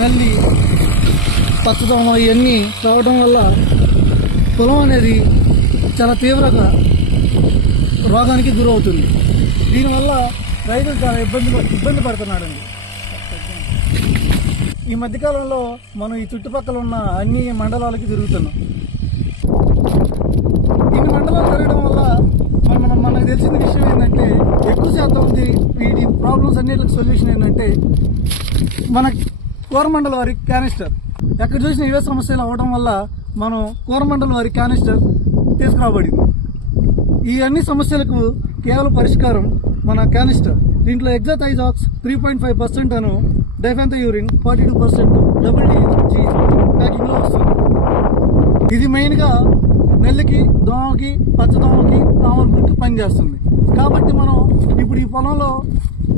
నల్లి, పచ్చదోమ ఇవన్నీ రావడం వల్ల పొలం అనేది చాలా తీవ్రంగా రోగానికి గురవుతుంది. దీనివల్ల రైతులు చాలా ఇబ్బంది పడుతున్నారండి. ఈ మధ్యకాలంలో మనం ఈ చుట్టుపక్కల ఉన్న అన్ని మండలాలకి తిరుగుతున్నాం. ఇన్ని మండలాలు తిరగడం వల్ల మనకు తెలిసిన విషయం ఏంటంటే, ఎక్కువ శాతం వీటి ప్రాబ్లమ్స్ అన్నిటికి సొల్యూషన్ ఏంటంటే మన కోరమండల వారి క్యానిస్టర్. ఎక్కడ చూసిన ఇవే సమస్యలు అవడం వల్ల మనం కోరమండల వారి క్యానిస్టర్ తీసుకురాబడింది. ఈ అన్ని సమస్యలకు కేవలం పరిష్కారం మన క్యానిస్టర్. దీంట్లో ఎగ్జాథైజాక్స్ 3.5% అను, డైఫెంథయూరిన్ 42% WDG ప్యాకింగ్లో వస్తుంది. ఇది మెయిన్గా నెల్లికి, దోమకి, పచ్చదోమకి, తామరపురికి పనిచేస్తుంది. కాబట్టి మనం ఇప్పుడు ఈ పొలంలో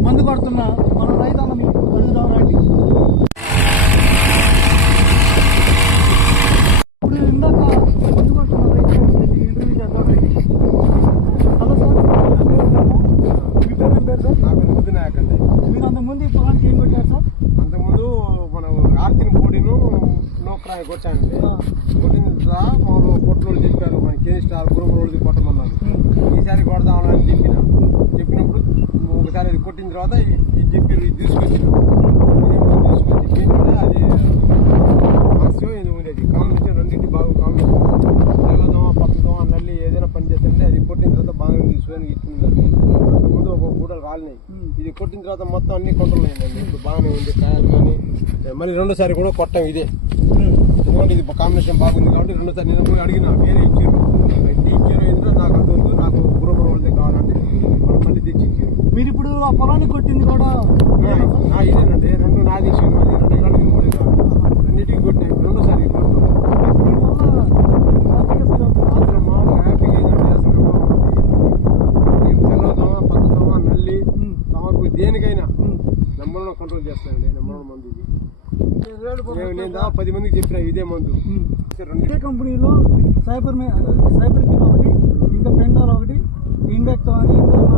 మందు కొడుతున్న మన రైతాంగాన్ని అడుగుదాం రండి. ఇప్పుడు ఇందాక మందు కొడుతున్న రైతు ఇంటర్వ్యూ చేద్దాం రండి. హలో సార్, మీ పేరు ఏం పేరు సార్? నా పేరు ముద్దునాయకండి. మీరు అంతకుముందు ఈ పొలానికి ఏం కొట్టారు సార్? అంతకుముందు మనం ఆర్తిని పొడిను నోక్రాయి కొట్టానండి. కొట్టిన తర్వాత మామూలు కొట్లు చెప్పారు, మన కేనిస్టార్ గ్రూప్ రోజు కొట్టమన్నారు. ఈసారి కొడదామని చెప్పినప్పుడు ఒకసారి ఇది కొట్టిన తర్వాత ఇది చెప్పారు, ఇది తీసుకొచ్చిన అది మత్స్యం ఇది ఉండేది. కాంబినేషన్ రెండింటి బాగా కాంబినేషన్. తెల్లదోమ, పచ్చదోమ, నల్లి ఏదైనా పని చేస్తుంటే అది కొట్టిన తర్వాత బాగా తీసుకొని ఇచ్చిందండి. అంతకుముందు ఒక పూటలు రాలినాయి. ఇది కొట్టిన తర్వాత మొత్తం అన్ని కొంటున్నాయండి. ఇప్పుడు బాగానే ఉంది కాయలు. కానీ మళ్ళీ రెండోసారి కూడా కొట్టాం ఇదే. ఎందుకంటే ఇది కాంబినేషన్ బాగుంది కాబట్టి రెండోసారి నేను పోయి అడిగినా, వేరే ఇచ్చారు. ఇచ్చారు ఏంటంటే నాకు అంత ఉంది, నాకు గ్రూప్ వాళ్ళదే కావాలంటే మళ్ళీ తెచ్చి ఇచ్చారు. మీరు ఇప్పుడు ఆ పొలాన్ని కొట్టింది కూడా ఇదేనండి. రెండు నాది ఇచ్చాను, అది 2 ఎకరాలకి 3 ఎకరాలు రెండింటికి కొట్టినాయి. రెండోసారి మామూలుగా హ్యాపీగా చేస్తున్నాము. తెల్లదోమ, పచ్చదోమ, నల్లి, తామరపు దేనికైనా నెంబర్ 1 కంట్రోల్ చేస్తానండి. నెంబర్ 1 మందు ఇది. నేను 10 మందికి చెప్పిన ఇదే మందు. ఇదే కంపెనీలో సైబర్ కిల్ ఒకటి, ఇంకా పెంటాల్ ఒకటి, ఇండెక్ట్ అని ఇంకా